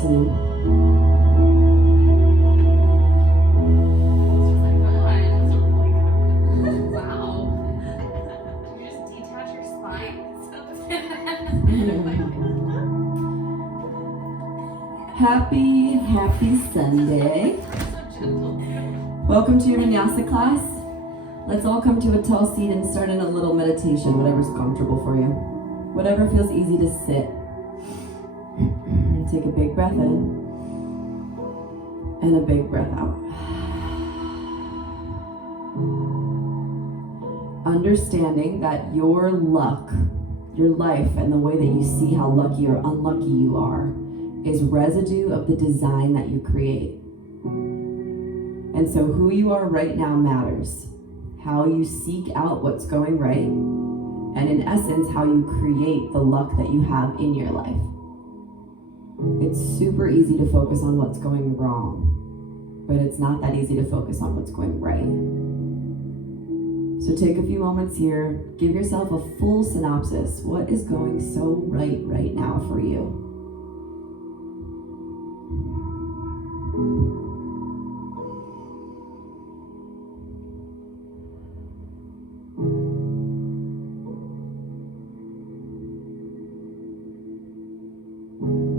team. Happy Sunday. Welcome to your vinyasa class. Let's all come to a tall seat and start in a little meditation, whatever's comfortable for you. Whatever feels easy to sit. Take a big breath in and a big breath out. Understanding that your luck, your life, and the way that you see how lucky or unlucky you are is residue of the design that you create. And so who you are right now matters. How you seek out what's going right, and in essence, how you create the luck that you have in your life. It's super easy to focus on what's going wrong, but it's not that easy to focus on what's going right. So take a few moments here, give yourself a full synopsis. What is going so right now for you?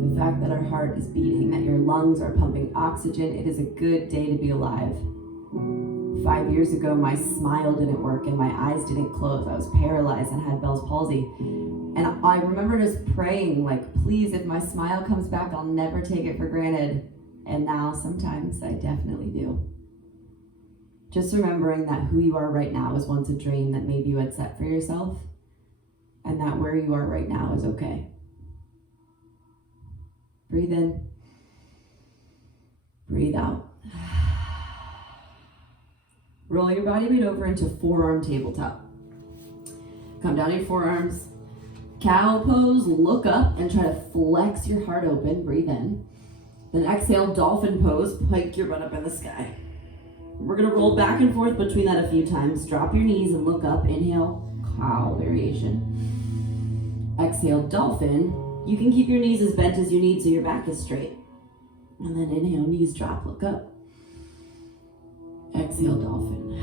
The fact that our heart is beating, that your lungs are pumping oxygen, it is a good day to be alive. 5 years ago, my smile didn't work and my eyes didn't close. I was paralyzed and had Bell's palsy. And I remember just praying, like, please, if my smile comes back, I'll never take it for granted. And now sometimes I definitely do. Just remembering that who you are right now is once a dream that maybe you had set for yourself, and that where you are right now is okay. Breathe in, breathe out. Roll your body weight over into forearm tabletop. Come down your forearms, cow pose, look up and try to flex your heart open, breathe in. Then exhale, dolphin pose, pike your butt up in the sky. We're gonna roll back and forth between that a few times. Drop your knees and look up, inhale, cow variation. Exhale, dolphin. You can keep your knees as bent as you need so your back is straight. And then inhale, knees drop, look up. Exhale, dolphin.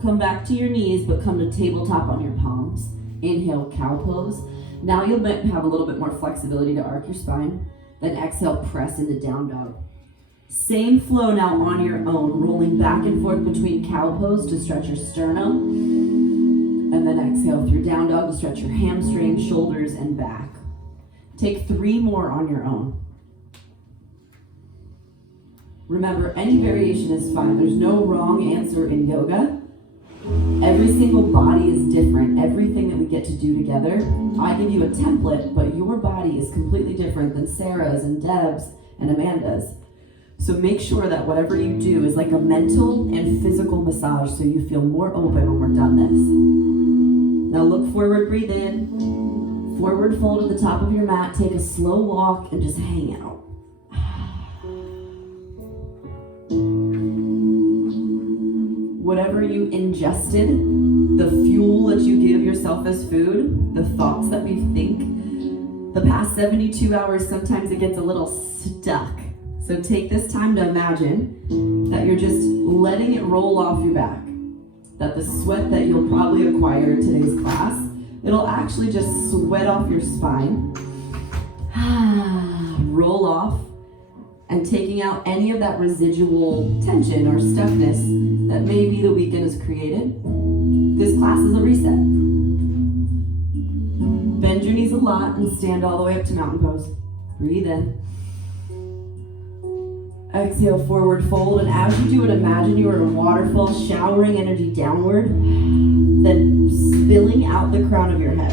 Come back to your knees, but come to tabletop on your palms. Inhale, cow pose. Now you'll have a little bit more flexibility to arc your spine. Then exhale, press into down dog. Same flow now on your own, rolling back and forth between cow pose to stretch your sternum. And then exhale through down dog to stretch your hamstrings, shoulders, and back. Take 3 more on your own. Remember, any variation is fine. There's no wrong answer in yoga. Every single body is different. Everything that we get to do together, I give you a template, but your body is completely different than Sarah's and Deb's and Amanda's. So make sure that whatever you do is like a mental and physical massage so you feel more open when we're done this. Now look forward, breathe in. Forward fold to the top of your mat. Take a slow walk and just hang out. Whatever you ingested, the fuel that you give yourself as food, the thoughts that we think, the past 72 hours, sometimes it gets a little stuck. So take this time to imagine that you're just letting it roll off your back. That the sweat that you'll probably acquire in today's class, it'll actually just sweat off your spine. Roll off, and taking out any of that residual tension or stuckness that maybe the weekend has created. This class is a reset. Bend your knees a lot and stand all the way up to mountain pose. Breathe in. Exhale, forward fold, and as you do it, imagine you are in a waterfall, showering energy downward, then spilling out the crown of your head.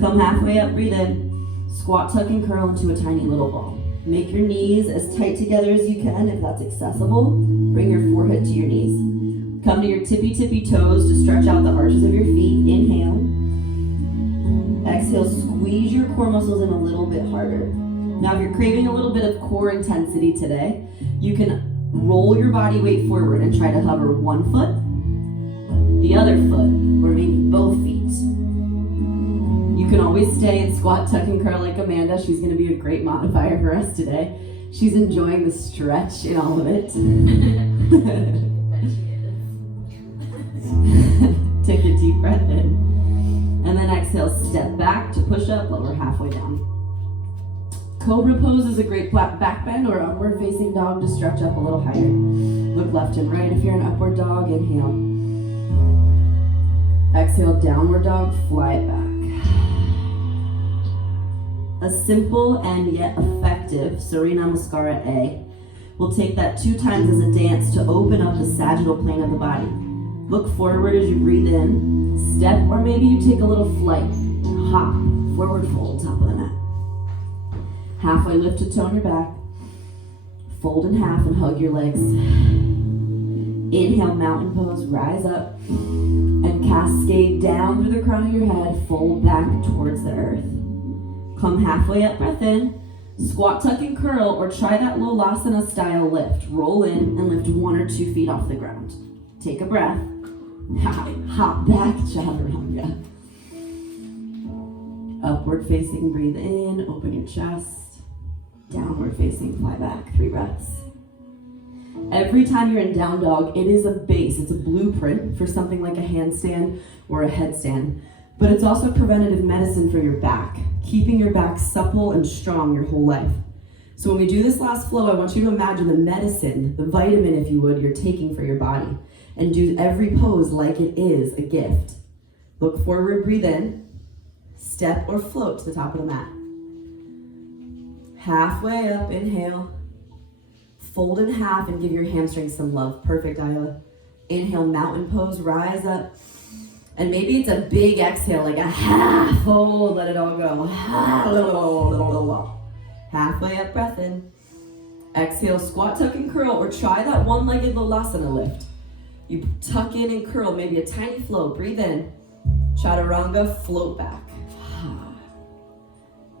Come halfway up, breathe in. Squat, tuck, and curl into a tiny little ball. Make your knees as tight together as you can if that's accessible. Bring your forehead to your knees. Come to your tippy toes to stretch out the arches of your feet. Inhale. Exhale, squeeze your core muscles in a little bit harder. Now, if you're craving a little bit of core intensity today, you can roll your body weight forward and try to hover one foot, the other foot, or maybe both feet. You You can always stay and squat, tuck, and curl like Amanda. She's going to be a great modifier for us today. She's enjoying the stretch in all of it. Take a deep breath in. And then exhale, step back to push up, lower halfway down. Cobra pose is a great back bend or upward facing dog to stretch up a little higher. Look left and right if you're an upward dog. Inhale. Exhale, downward dog, fly it back. A simple and yet effective Surya Namaskara A. We'll take that 2 times as a dance to open up the sagittal plane of the body. Look forward as you breathe in, step, or maybe you take a little flight, hop, forward fold, top of the mat. Halfway lift to tone your back, fold in half and hug your legs. Inhale, mountain pose, rise up, and cascade down through the crown of your head, fold back towards the earth. Come halfway up, breath in, squat, tuck, and curl, or try that Lolasana style lift. Roll in and lift 1 or 2 feet off the ground. Take a breath. Hop back, chaturanga. Upward facing, breathe in, open your chest. Downward facing, fly back, 3 breaths. Every time you're in down dog, it is a base, it's a blueprint for something like a handstand or a headstand. But it's also preventative medicine for your back, keeping your back supple and strong your whole life. So when we do this last flow, I want you to imagine the medicine, the vitamin, if you would, you're taking for your body. And do every pose like it is a gift. Look forward, breathe in, step or float to the top of the mat. Halfway up, inhale. Fold in half and give your hamstrings some love. Perfect, Isla. Inhale, mountain pose, rise up. And maybe it's a big exhale, like a half fold, let it all go. Halfway up, breath in. Exhale, squat, tuck, and curl, or try that one-legged Lolasana lift. You tuck in and curl, maybe a tiny flow. Breathe in. Chaturanga, float back.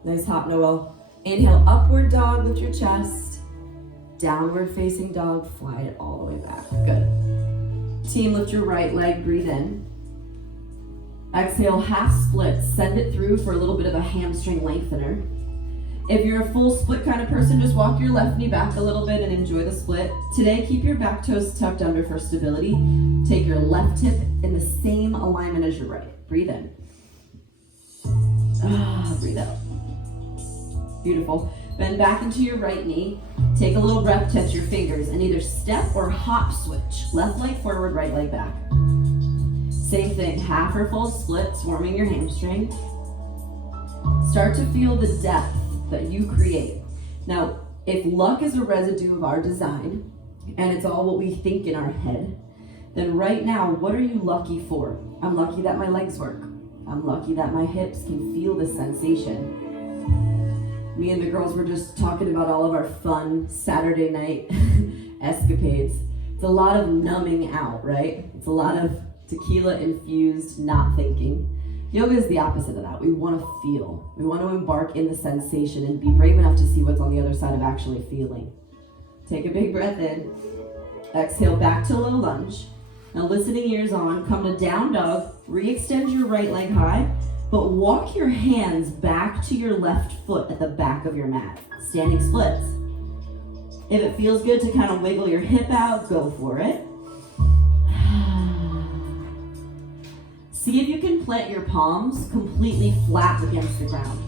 Nice hop, Noel. Inhale, upward dog with your chest. Downward facing dog, fly it all the way back. Good. Team, lift your right leg, breathe in. Exhale, half split. Send it through for a little bit of a hamstring lengthener. If you're a full split kind of person, just walk your left knee back a little bit and enjoy the split. Today, keep your back toes tucked under for stability. Take your left hip in the same alignment as your right. Breathe in. Breathe out. Beautiful. Bend back into your right knee. Take a little breath, touch your fingers, and either step or hop switch. Left leg forward, right leg back. Same thing, half or full splits, warming your hamstring. Start to feel the depth that you create. Now, if luck is a residue of our design, and it's all what we think in our head, then right now, what are you lucky for? I'm lucky that my legs work. I'm lucky that my hips can feel the sensation. Me and the girls were just talking about all of our fun Saturday night escapades. It's a lot of numbing out, right? It's a lot of tequila infused not thinking. Yoga is the opposite of that. We want to feel. We want to embark in the sensation and be brave enough to see what's on the other side of actually feeling. Take a big breath in. Exhale back to low lunge. Now listening ears on, come to down dog. Re-extend your right leg high, but walk your hands back to your left foot at the back of your mat. Standing splits. If it feels good to kind of wiggle your hip out, go for it. See if you can plant your palms completely flat against the ground.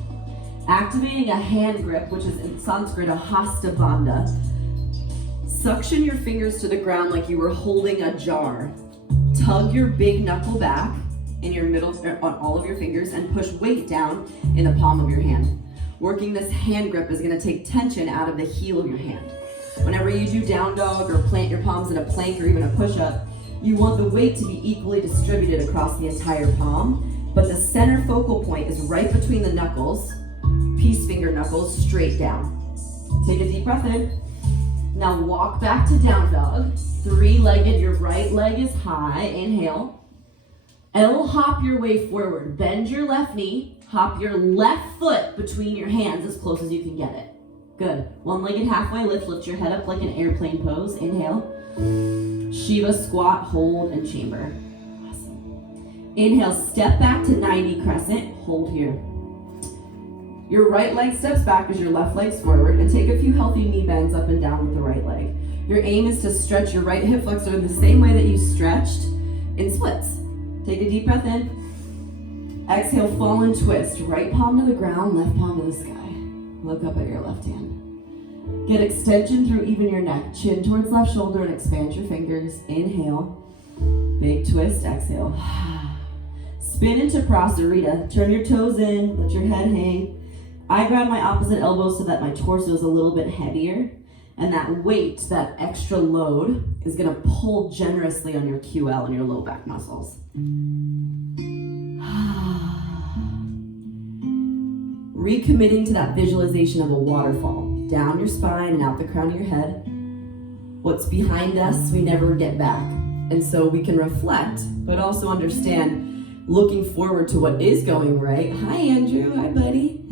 Activating a hand grip, which is in Sanskrit a hasta bandha. Suction your fingers to the ground like you were holding a jar. Tug your big knuckle back in your middle, on all of your fingers, and push weight down in the palm of your hand. Working this hand grip is going to take tension out of the heel of your hand. Whenever you do down dog or plant your palms in a plank or even a push-up, you want the weight to be equally distributed across the entire palm, but the center focal point is right between the knuckles, peace finger knuckles, straight down. Take a deep breath in. Now walk back to down dog. 3-legged, your right leg is high. Inhale. L hop your way forward. Bend your left knee. Hop your left foot between your hands as close as you can get it. Good. 1-legged halfway lift. Lift your head up like an airplane pose. Inhale. Shiva squat, hold, and chamber. Awesome. Inhale, step back to 90 crescent. Hold here. Your right leg steps back as your left leg's forward, and take a few healthy knee bends up and down with the right leg. Your aim is to stretch your right hip flexor in the same way that you stretched in splits. Take a deep breath in. Exhale, fall and twist. Right palm to the ground, left palm to the sky. Look up at your left hand. Get extension through even your neck. Chin towards left shoulder and expand your fingers. Inhale. Big twist. Exhale. Spin into Prasarita. Turn your toes in. Let your head hang. I grab my opposite elbow so that my torso is a little bit heavier. And that weight, that extra load, is going to pull generously on your QL and your low back muscles. Recommitting to that visualization of a waterfall. Down your spine and out the crown of your head. What's behind us, we never get back. And so we can reflect, but also understand, looking forward to what is going right. Hi, Andrew. Hi, buddy.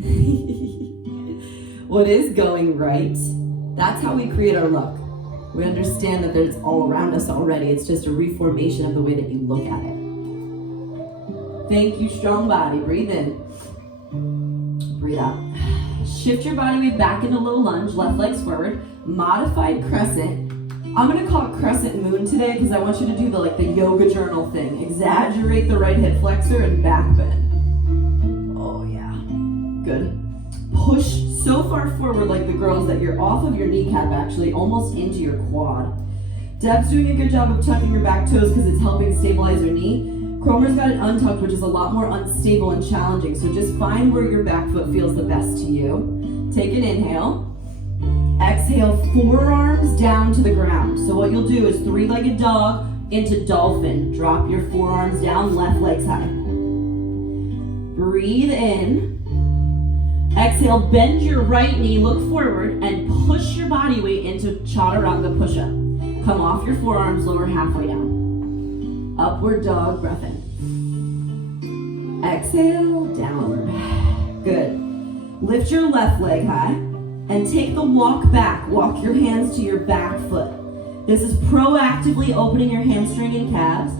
What is going right? That's how we create our look. We understand that it's all around us already. It's just a reformation of the way that you look at it. Thank you, strong body. Breathe in. Breathe out. Shift your body weight back into low lunge, left legs forward, modified crescent. I'm gonna call it crescent moon today because I want you to do the yoga journal thing. Exaggerate the right hip flexor and back bend. Oh yeah, good. Push so far forward like the girls that you're off of your kneecap actually, almost into your quad. Deb's doing a good job of tucking your back toes because it's helping stabilize your knee. Cromer's got it untucked, which is a lot more unstable and challenging, so just find where your back foot feels the best to you. Take an inhale. Exhale, forearms down to the ground. So what you'll do is three-legged dog into dolphin. Drop your forearms down, left legs high. Breathe in. Exhale, bend your right knee, look forward, and push your body weight into chaturanga push-up. Come off your forearms, lower halfway down. Upward dog, breath in. Exhale, downward. Good. Lift your left leg high and take the walk back. Walk your hands to your back foot. This is proactively opening your hamstring and calves.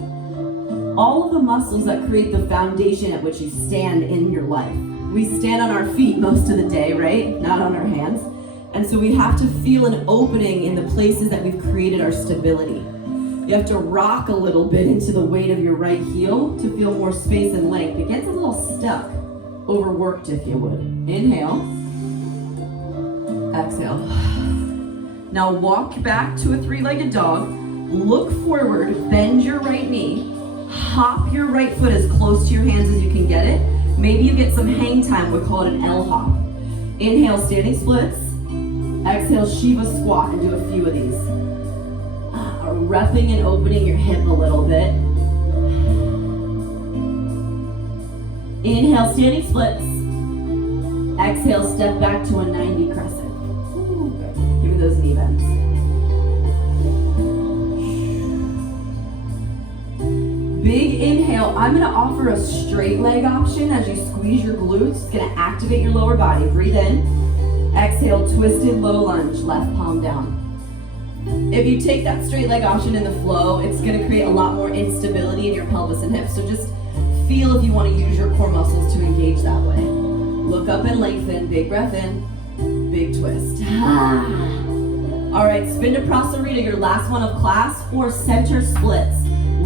All of the muscles that create the foundation at which you stand in your life. We stand on our feet most of the day, right? Not on our hands. And so we have to feel an opening in the places that we've created our stability. You have to rock a little bit into the weight of your right heel to feel more space and length. It gets a little stuck, overworked if you would. Inhale. Exhale. Now walk back to a three-legged dog. Look forward, bend your right knee. Hop your right foot as close to your hands as you can get it. Maybe you get some hang time, we call it an L hop. Inhale, standing splits. Exhale, Shiva squat, and do a few of these. Repping and opening your hip a little bit. Inhale, standing splits. Exhale, step back to a 90 crescent. Ooh, good. Give me those knee bends. Big inhale. I'm going to offer a straight leg option as you squeeze your glutes. It's going to activate your lower body. Breathe in. Exhale, twisted low lunge, left palm down. If you take that straight leg option in the flow, it's going to create a lot more instability in your pelvis and hips. So just feel if you want to use your core muscles to engage that way. Look up and lengthen. Big breath in. Big twist. All right, spin to Prasarita, your last one of class, or center splits.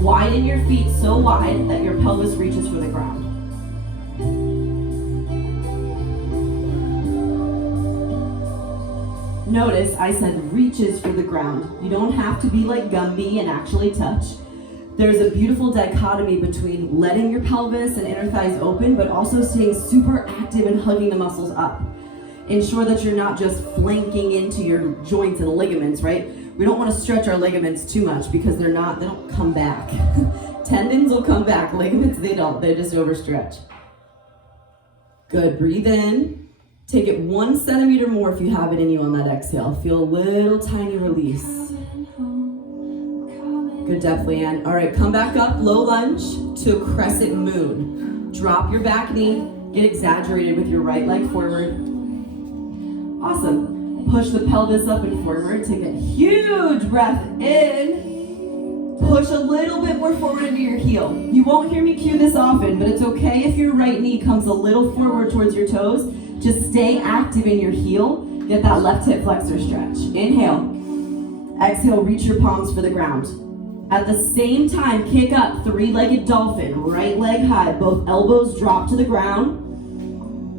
Widen your feet so wide that your pelvis reaches for the ground. Notice I said reaches for the ground. You don't have to be like Gumby and actually touch. There's a beautiful dichotomy between letting your pelvis and inner thighs open, but also staying super active and hugging the muscles up. Ensure that you're not just flanking into your joints and ligaments, right? We don't want to stretch our ligaments too much because they don't come back. Tendons will come back, ligaments, they don't. They just overstretch. Good, breathe in. Take it 1 centimeter more if you have it in you on that exhale. Feel a little tiny release. Good depth, Leanne. All right, come back up, low lunge to a crescent moon. Drop your back knee, get exaggerated with your right leg forward. Awesome. Push the pelvis up and forward. Take a huge breath in. Push a little bit more forward into your heel. You won't hear me cue this often, but it's okay if your right knee comes a little forward towards your toes. Just stay active in your heel. Get that left hip flexor stretch. Inhale. Exhale, reach your palms for the ground. At the same time, kick up, three-legged dolphin. Right leg high, both elbows drop to the ground.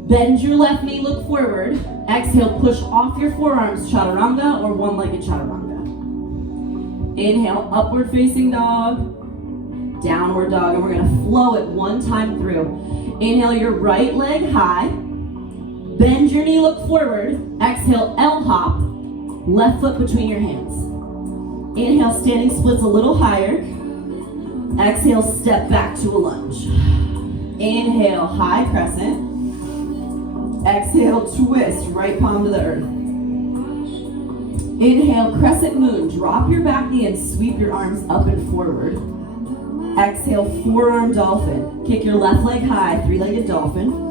Bend your left knee, look forward. Exhale, push off your forearms, chaturanga or one-legged chaturanga. Inhale, upward facing dog. Downward dog, and we're gonna flow it one time through. Inhale your right leg high. Bend your knee, look forward. Exhale, L hop. Left foot between your hands. Inhale, standing splits a little higher. Exhale, step back to a lunge. Inhale, high crescent. Exhale, twist, right palm to the earth. Inhale, crescent moon. Drop your back knee and sweep your arms up and forward. Exhale, forearm dolphin. Kick your left leg high, three-legged dolphin.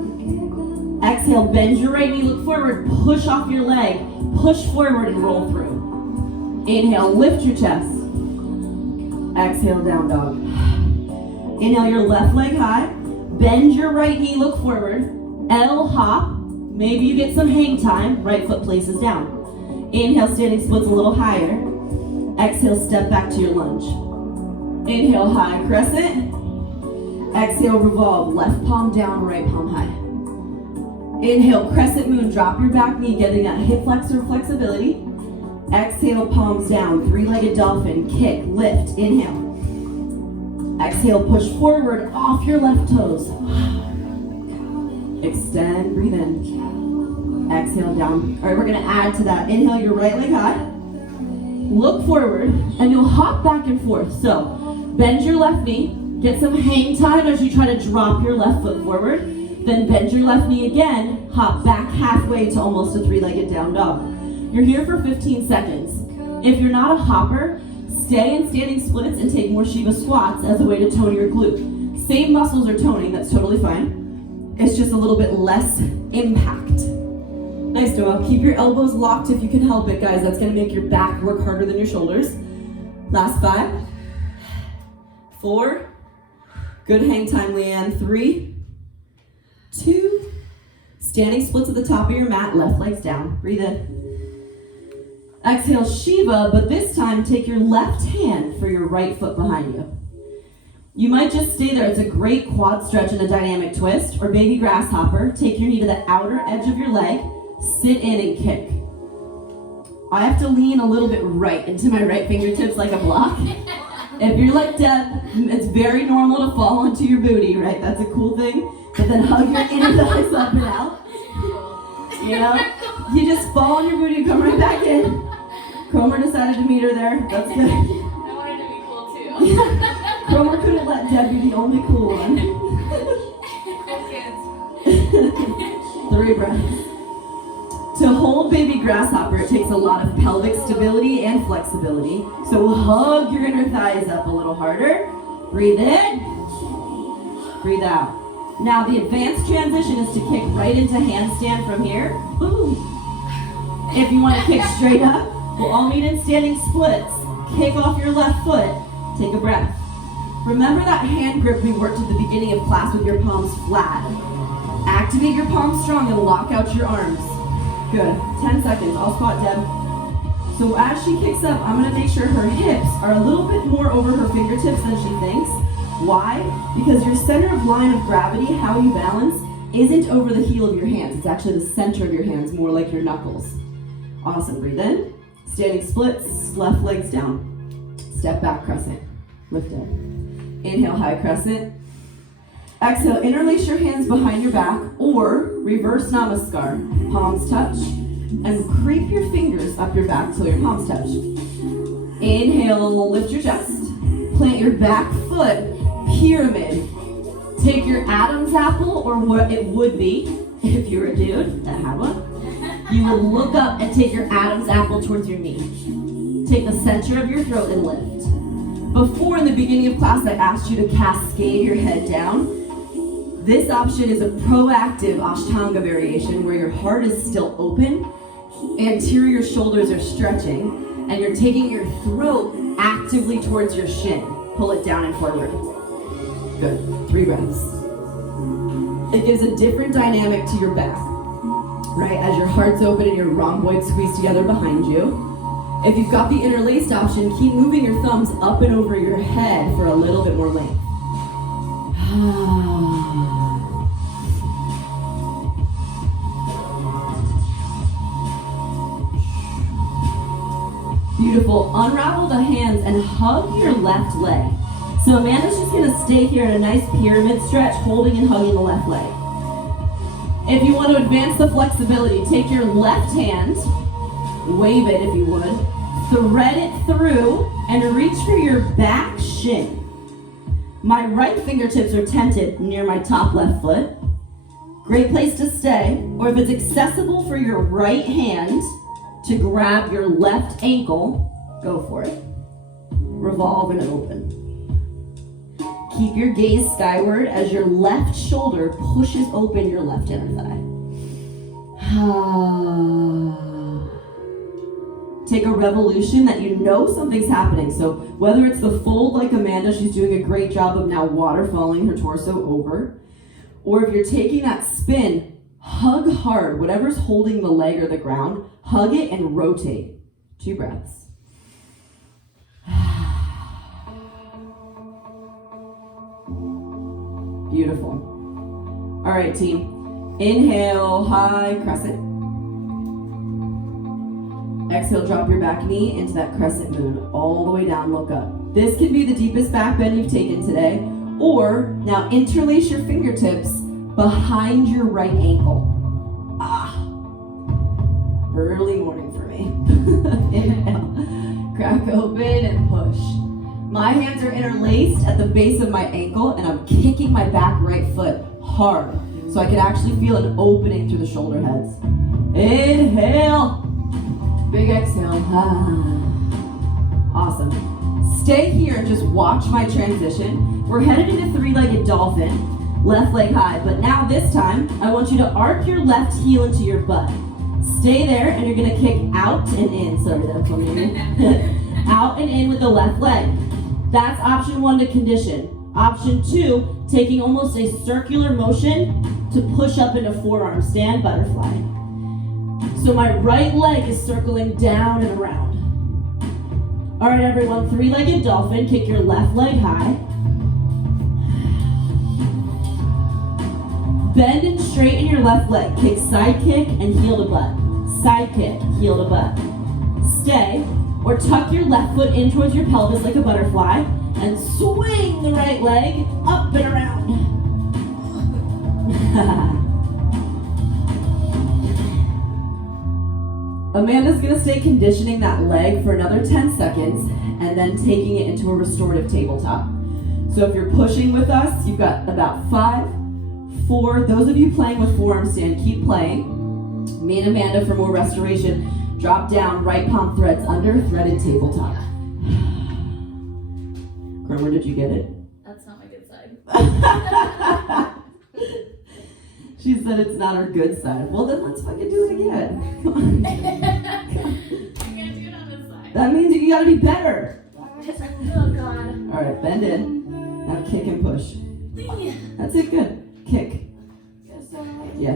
Exhale, bend your right knee, look forward, push off your leg, push forward and roll through. Inhale, lift your chest. Exhale, down dog. Inhale your left leg high, bend your right knee, look forward, L hop. Maybe you get some hang time, right foot places down. Inhale, standing splits a little higher. Exhale, step back to your lunge. Inhale, high crescent. Exhale, revolve, left palm down, right palm high. Inhale, crescent moon, drop your back knee, getting that hip flexor flexibility. Exhale, palms down, three-legged dolphin, kick, lift, inhale. Exhale, push forward off your left toes. Extend, breathe in. Exhale, down. All right, we're gonna add to that. Inhale, your right leg high. Look forward, and you'll hop back and forth. So, bend your left knee, get some hang time as you try to drop your left foot forward. Then bend your left knee again, hop back halfway to almost a three-legged down dog. You're here for 15 seconds. If you're not a hopper, stay in standing splits and take more Shiva squats as a way to tone your glute. Same muscles are toning, that's totally fine. It's just a little bit less impact. Nice, Noah. Keep your elbows locked if you can help it, guys. That's gonna make your back work harder than your shoulders. Last 5, 4, good hang time, Leanne. 3, 2, standing splits at the top of your mat, left legs down. Breathe in. Exhale, Shiva, but this time take your left hand for your right foot behind you. You might just stay there. It's a great quad stretch and a dynamic twist, or baby grasshopper. Take your knee to the outer edge of your leg, sit in and kick. I have to lean a little bit right into my right fingertips like a block. If you're like Deb, it's very normal to fall onto your booty, right? That's a cool thing. But then hug your inner thighs up and out. You know? You just fall on your booty and come right back in. Cromer decided to meet her there. That's good. I wanted to be cool too. Cromer couldn't let Deb be the only cool one. Cool kids. 3 breaths. To hold baby grasshopper, it takes a lot of pelvic stability and flexibility. So hug your inner thighs up a little harder. Breathe in. Breathe out. Now the advanced transition is to kick right into handstand from here. Boom. If you want to kick straight up, we'll all meet in standing splits. Kick off your left foot. Take a breath. Remember that hand grip we worked at the beginning of class with your palms flat. Activate your palms strong and lock out your arms. Good. 10 seconds. I'll spot Deb. So as she kicks up, I'm going to make sure her hips are a little bit more over her fingertips than she thinks. Why? Because your center of line of gravity, how you balance, isn't over the heel of your hands. It's actually the center of your hands, more like your knuckles. Awesome. Breathe in. Standing splits, left legs down. Step back crescent. Lift it. Inhale, high crescent. Exhale, interlace your hands behind your back or reverse namaskar. Palms touch and creep your fingers up your back till your palms touch. Inhale, lift your chest. Plant your back foot, pyramid. Take your Adam's apple, or what it would be if you're a dude that had one. You will look up and take your Adam's apple towards your knee. Take the center of your throat and lift. Before, in the beginning of class, I asked you to cascade your head down. This option is a proactive Ashtanga variation where your heart is still open, anterior shoulders are stretching, and you're taking your throat actively towards your shin. Pull it down and forward. Good. 3 breaths. It gives a different dynamic to your back. right? As your heart's open and your rhomboids squeeze together behind you. If you've got the interlaced option, keep moving your thumbs up and over your head for a little bit more length. Beautiful. Unravel the hands and hug your left leg. So Amanda's just going to stay here in a nice pyramid stretch, holding and hugging the left leg. If you want to advance the flexibility, take your left hand, wave it if you would, thread it through, and reach for your back shin. My right fingertips are tented near my top left foot. Great place to stay, or if it's accessible for your right hand to grab your left ankle, go for it. Revolve and open. Keep your gaze skyward as your left shoulder pushes open your left inner thigh. Take a revolution that you know something's happening. So whether it's the fold like Amanda, she's doing a great job of now waterfalling her torso over. Or if you're taking that spin, hug hard. Whatever's holding the leg or the ground, hug it and rotate. 2 breaths. Beautiful. All right, team. Inhale, high crescent. Exhale, drop your back knee into that crescent moon. All the way down, look up. This can be the deepest back bend you've taken today. Or now interlace your fingertips behind your right ankle. Early morning for me. Inhale, crack open and push. My hands are interlaced at the base of my ankle and I'm kicking my back right foot hard so I can actually feel an opening through the shoulder heads. Inhale. Big exhale. Awesome. Stay here and just watch my transition. We're headed into 3-legged dolphin, left leg high, but now this time I want you to arc your left heel into your butt. Stay there and you're gonna kick out and in. Sorry, that's on me. Out and in with the left leg. That's option 1 to condition. Option 2, taking almost a circular motion to push up into forearm stand butterfly. So my right leg is circling down and around. All right, everyone, 3-legged dolphin. Kick your left leg high. Bend and straighten your left leg. Kick side kick and heel to butt. Side kick, heel to butt. Stay, or tuck your left foot in towards your pelvis like a butterfly and swing the right leg up and around. Amanda's gonna stay conditioning that leg for another 10 seconds and then taking it into a restorative tabletop. So if you're pushing with us, you've got about 5, 4. Those of you playing with forearm stand, keep playing. Me and Amanda for more restoration. Drop down, right palm threads under, threaded tabletop. Where did you get it? That's not my good side. She said it's not her good side. Well, then let's fucking do it again. I can't do it on this side. That means you gotta be better. Oh, God. All right, bend in. Now kick and push. That's it, good. Kick. Yeah.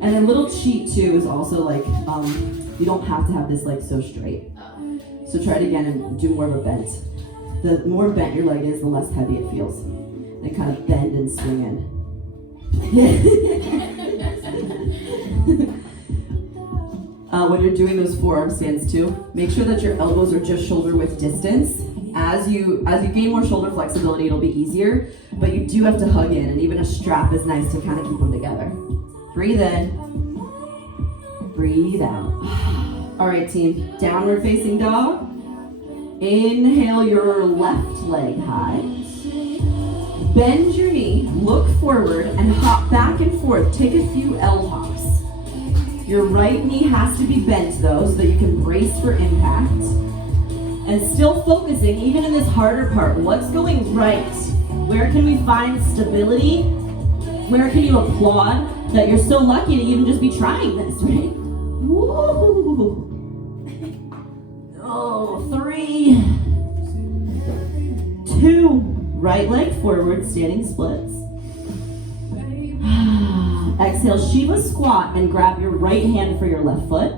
And a little cheat too is also like, you don't have to have this leg so straight. Oh. So try it again and do more of a bent. The more bent your leg is, the less heavy it feels. And kind of bend and swing in. When you're doing those forearm stands too, make sure that your elbows are just shoulder width distance. As you gain more shoulder flexibility, it'll be easier, but you do have to hug in, and even a strap is nice to kind of keep them together. Breathe in, breathe out. All right, team, downward facing dog. Inhale your left leg high. Bend your knee, look forward, and hop back and forth. Take a few L hops. Your right knee has to be bent though, so that you can brace for impact. And still focusing, even in this harder part, what's going right? Where can we find stability? Where can you applaud that you're so lucky to even just be trying this, right? Woo! Oh, 3, 2, right leg forward, standing splits. Exhale, Shiva squat and grab your right hand for your left foot.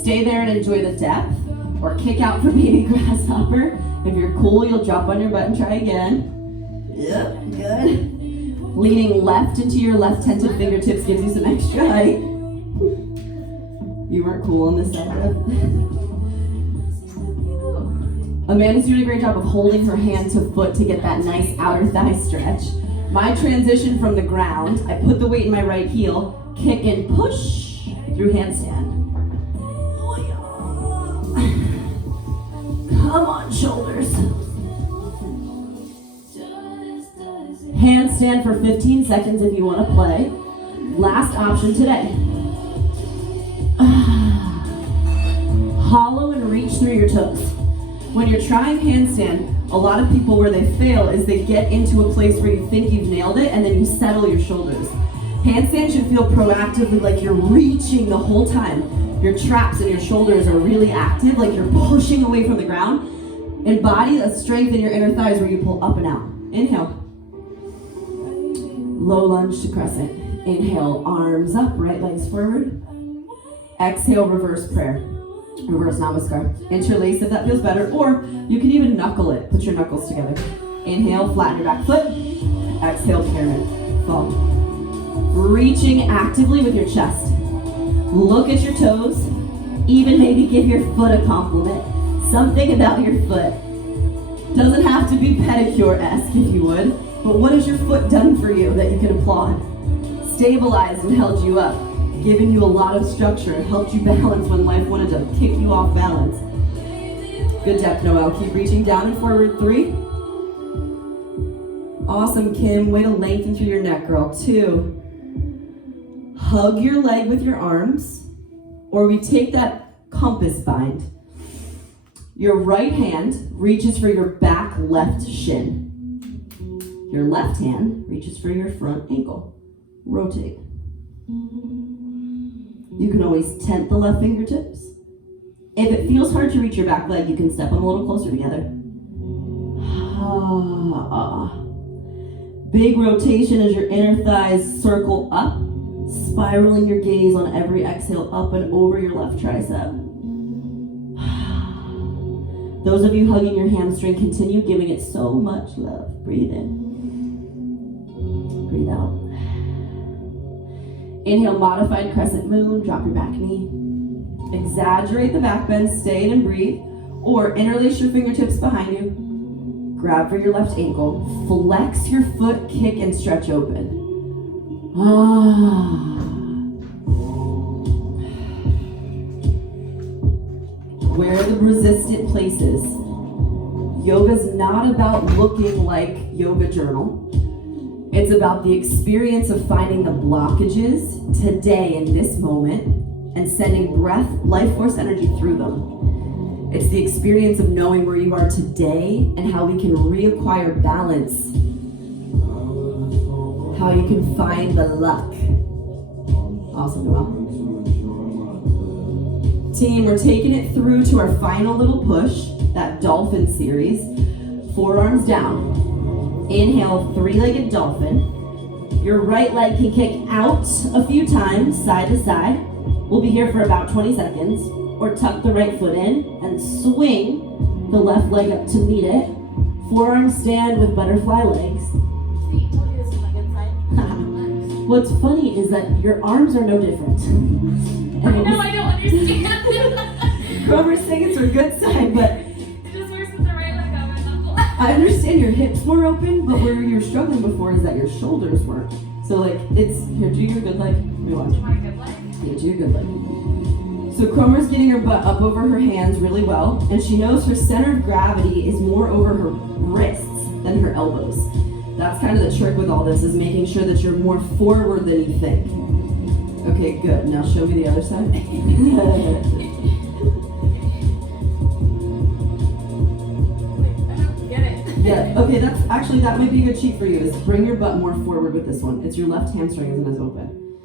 Stay there and enjoy the depth. Or kick out for baby grasshopper. If you're cool, you'll drop on your butt and try again. Yep, good. Leaning left into your left tented fingertips gives you some extra height. You weren't cool on this side though. Amanda's doing a great job of holding her hand to foot to get that nice outer thigh stretch. My transition from the ground, I put the weight in my right heel, kick and push through handstand. Come on, shoulders. Handstand for 15 seconds if you want to play. Last option today. Hollow and reach through your toes. When you're trying handstand, a lot of people where they fail is they get into a place where you think you've nailed it and then you settle your shoulders. Handstand should feel proactively like you're reaching the whole time. Your traps and your shoulders are really active, like you're pushing away from the ground. Embody a strength in your inner thighs where you pull up and out. Inhale. Low lunge to crescent. Inhale, arms up, right legs forward. Exhale, reverse prayer. Reverse namaskar. Interlace if that feels better, or you can even knuckle it. Put your knuckles together. Inhale, flatten your back foot. Exhale, pyramid. Fall. Reaching actively with your chest. Look at your toes. Even maybe give your foot a compliment. Something about your foot. Doesn't have to be pedicure-esque if you would, but what has your foot done for you that you can applaud? Stabilized and held you up, giving you a lot of structure, helped you balance when life wanted to kick you off balance. Good depth, Noel. Keep reaching down and forward. 3. Awesome, Kim. Way to lengthen through your neck, girl. 2. Hug your leg with your arms, or we take that compass bind. Your right hand reaches for your back left shin. Your left hand reaches for your front ankle. Rotate. You can always tent the left fingertips. If it feels hard to reach your back leg, you can step them a little closer together. Big rotation as your inner thighs circle up, spiraling your gaze on every exhale up and over your left tricep. Those of you hugging your hamstring, continue giving it so much love. Breathe in. Breathe out. Inhale, modified crescent moon. Drop your back knee. Exaggerate the back bend. Stay in and breathe. Or interlace your fingertips behind you. Grab for your left ankle. Flex your foot, kick, and stretch open. Where are the resistant places? Yoga's not about looking like yoga journal. It's about the experience of finding the blockages today in this moment and sending breath, life force energy through them. It's the experience of knowing where you are today and how we can reacquire balance. How you can find the luck. Awesome, Noel. Team, we're taking it through to our final little push, that dolphin series. Forearms down. Inhale, 3-legged dolphin. Your right leg can kick out a few times, side to side. We'll be here for about 20 seconds. Or tuck the right foot in and swing the left leg up to meet it. Forearm stand with butterfly legs. What's funny is that your arms are no different. I know, I don't understand. Cromer's saying it's her good side, but It just works with the right leg on my knuckle. I understand your hips were open, but where you're struggling before is that your shoulders weren't. So like, it's, here, do your good leg. Let me watch. My good leg? Yeah, do your good leg. So Cromer's getting her butt up over her hands really well, and she knows her center of gravity is more over her wrists than her elbows. That's kind of the trick with all this, is making sure that you're more forward than you think. Okay, good. Now show me the other side. I don't get it. Yeah, okay, that's actually, that might be a good cheat for you, is bring your butt more forward with this one. It's your left hamstring isn't as open.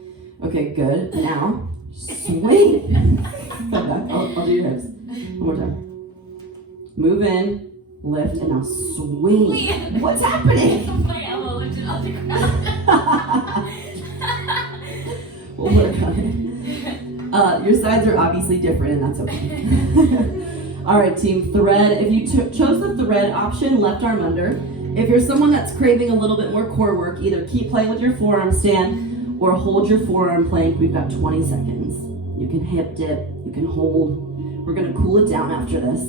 Okay, good. Now, swing. I'll do your hips. One more time. Move in, lift, and now swing. Wait. What's happening? My elbow lifted off the ground. Your sides are obviously different, and that's okay. All right, team, thread. If you chose the thread option, left arm under. If you're someone that's craving a little bit more core work, either keep playing with your forearm stand or hold your forearm plank. We've got 20 seconds. You can hip dip, you can hold. We're gonna cool it down after this.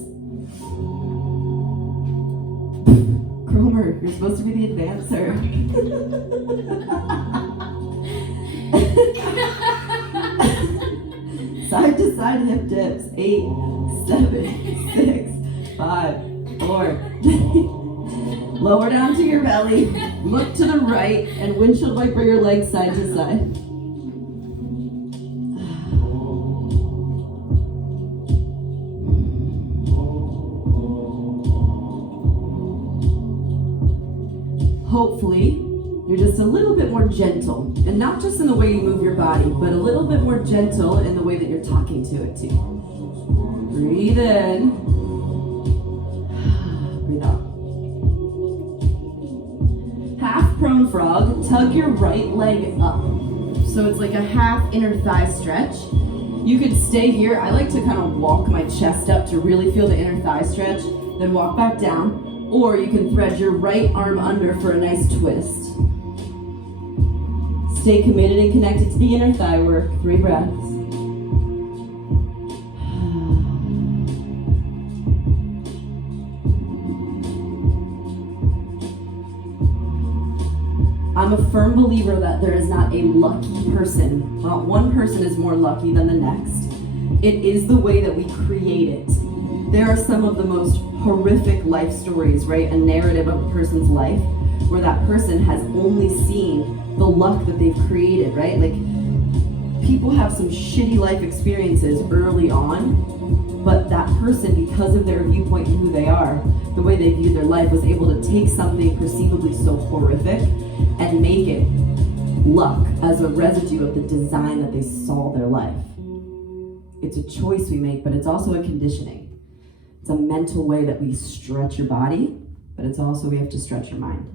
Cromer, you're supposed to be the advancer. Side to side hip dips. 8, 7, 6, 5, 4, 3. Lower down to your belly. Look to the right and windshield wiper your legs side to side. Hopefully, you're just a little bit more gentle. And not just in the way you move your body, but a little bit more gentle in the way that you're talking to it too. Breathe in. Breathe out. Half prone frog, tug your right leg up. So it's like a half inner thigh stretch. You could stay here. I like to kind of walk my chest up to really feel the inner thigh stretch, then walk back down. Or you can thread your right arm under for a nice twist. Stay committed and connected to the inner thigh work. 3 breaths. I'm a firm believer that there is not a lucky person. Not one person is more lucky than the next. It is the way that we create it. There are some of the most horrific life stories, right? A narrative of a person's life where that person has only seen the luck that they've created, right? Like, people have some shitty life experiences early on, but that person, because of their viewpoint and who they are, the way they view their life, was able to take something perceivably so horrific and make it luck as a residue of the design that they saw their life. It's a choice we make, but it's also a conditioning. It's a mental way that we stretch your body, but it's also we have to stretch your mind.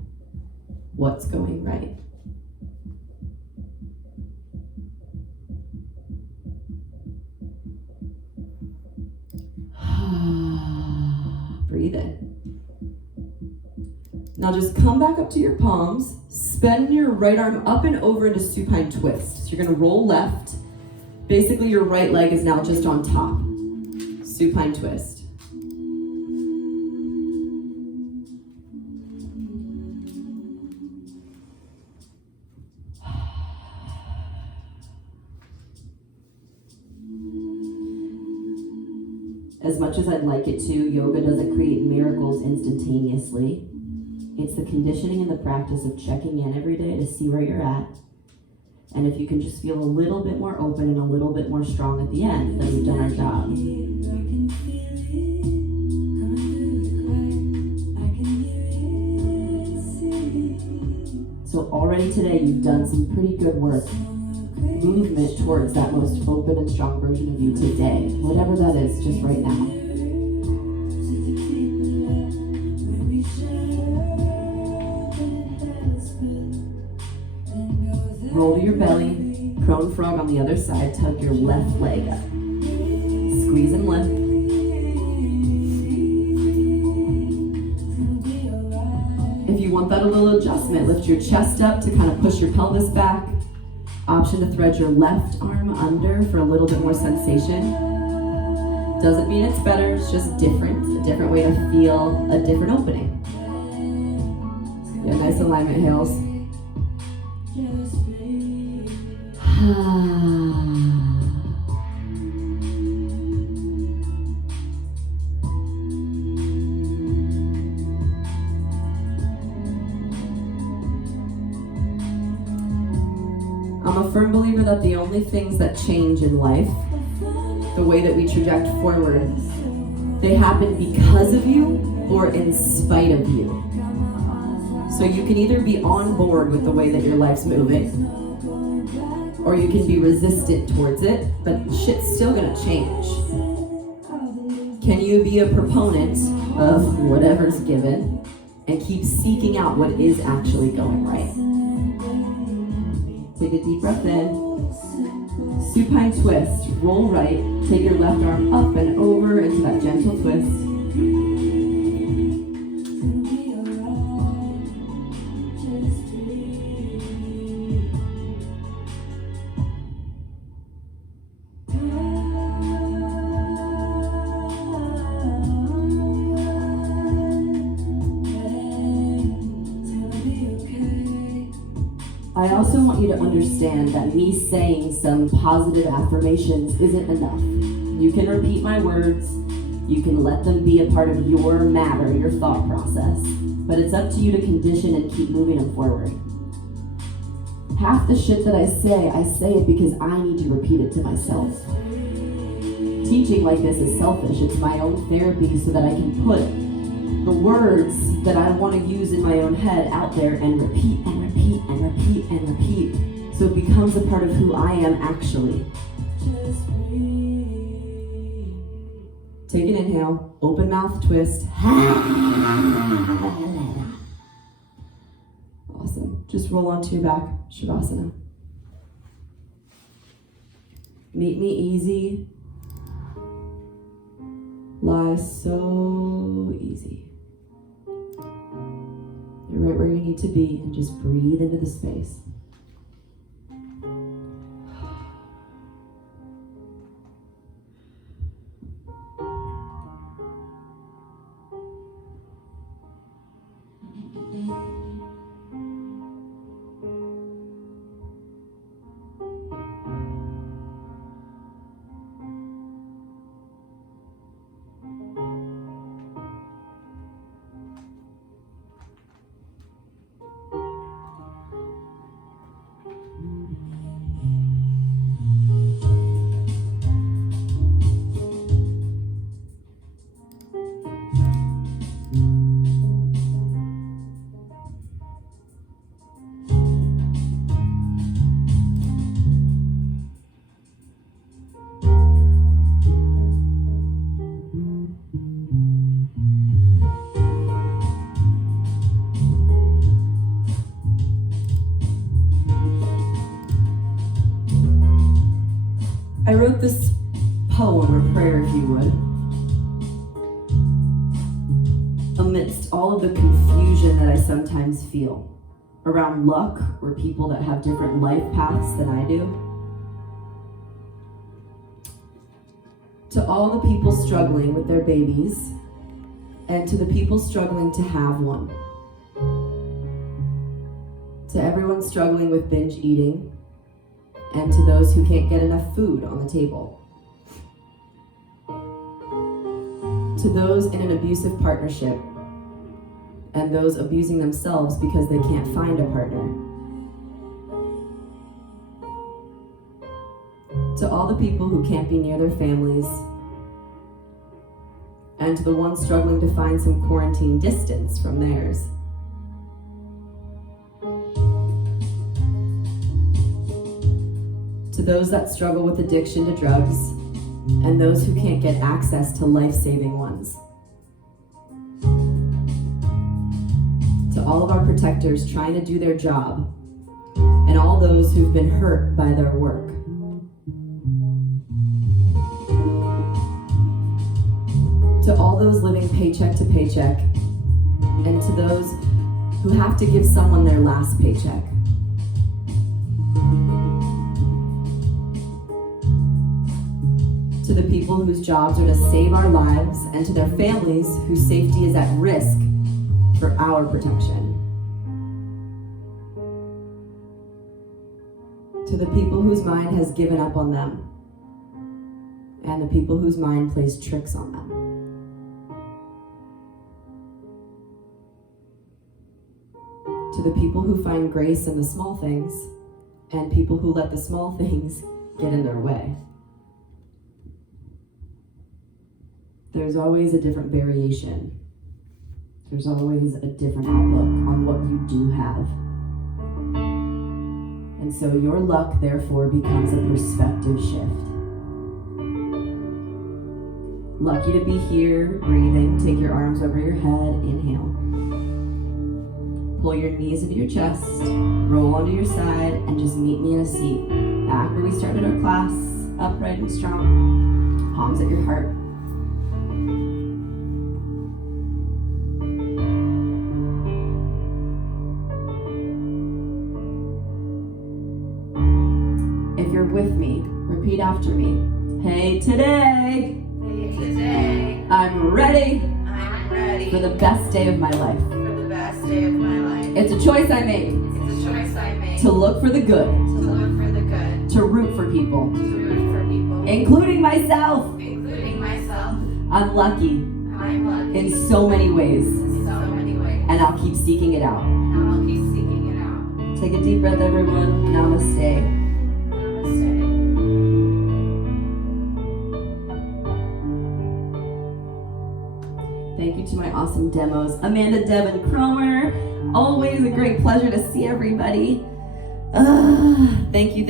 What's going right? Breathe in. Now just come back up to your palms, spin your right arm up and over into supine twist. So you're gonna roll left. Basically your right leg is now just on top. Supine twist. As much as I'd like it to, yoga doesn't create miracles instantaneously. It's the conditioning and the practice of checking in every day to see where you're at. And if you can just feel a little bit more open and a little bit more strong at the end, then we've done our job. So already today, you've done some pretty good work. Movement towards that most open and strong version of you today, whatever that is, just right now. Roll to your belly, prone frog on the other side, tug your left leg up. Squeeze and lift. If you want that a little adjustment, lift your chest up to kind of push your pelvis back. Option to thread your left arm under for a little bit more sensation. Doesn't mean it's better, it's just different. A different way to feel a different opening. Yeah, nice alignment, Hales. I'm a firm believer that the only things that change in life, the way that we traject forward, they happen because of you or in spite of you. So you can either be on board with the way that your life's moving, or you can be resistant towards it, but shit's still gonna change. Can you be a proponent of whatever's given and keep seeking out what is actually going right? Take a deep breath in. Supine twist. Roll right. Take your left arm up and over into that gentle twist. I also want you to understand that me saying some positive affirmations isn't enough. You can repeat my words, you can let them be a part of your matter, your thought process, but it's up to you to condition and keep moving them forward. Half the shit that I say it because I need to repeat it to myself. Teaching like this is selfish. It's my own therapy so that I can put the words that I want to use in my own head out there and repeat and repeat and repeat and repeat, so it becomes a part of who I am actually. Take an inhale, open mouth twist. Awesome. Just roll onto your back, Shavasana. Meet me easy. Lie so easy. You're right where you need to be, and just breathe into the space. I wrote this poem or prayer, if you would, amidst all of the confusion that I sometimes feel around luck or people that have different life paths than I do. To all the people struggling with their babies, and to the people struggling to have one. To everyone struggling with binge eating, and to those who can't get enough food on the table. To those in an abusive partnership, and those abusing themselves because they can't find a partner. To all the people who can't be near their families, and to the ones struggling to find some quarantine distance from theirs. To those that struggle with addiction to drugs, and those who can't get access to life-saving ones. To all of our protectors trying to do their job, and all those who've been hurt by their work. To all those living paycheck to paycheck, and to those who have to give someone their last paycheck. To the people whose jobs are to save our lives, and to their families whose safety is at risk for our protection. To the people whose mind has given up on them, and the people whose mind plays tricks on them. To the people who find grace in the small things, and people who let the small things get in their way. There's always a different variation. There's always a different outlook on what you do have. And so your luck, therefore, becomes a perspective shift. Lucky to be here, breathing. Take your arms over your head. Inhale. Pull your knees into your chest, roll onto your side, and just meet me in a seat. Back where we started our class, upright and strong, palms at your heart. If you're with me, repeat after me. Hey, today, I'm ready for the best day of my life. It's a choice I make to look for the good, to root for people, including myself. I'm lucky in so many ways, and I'll keep seeking it out. Take a deep breath, everyone. Namaste. Thank you to my awesome demos, Amanda, Deb, and Cromer. Always a great pleasure to see everybody. Thank you.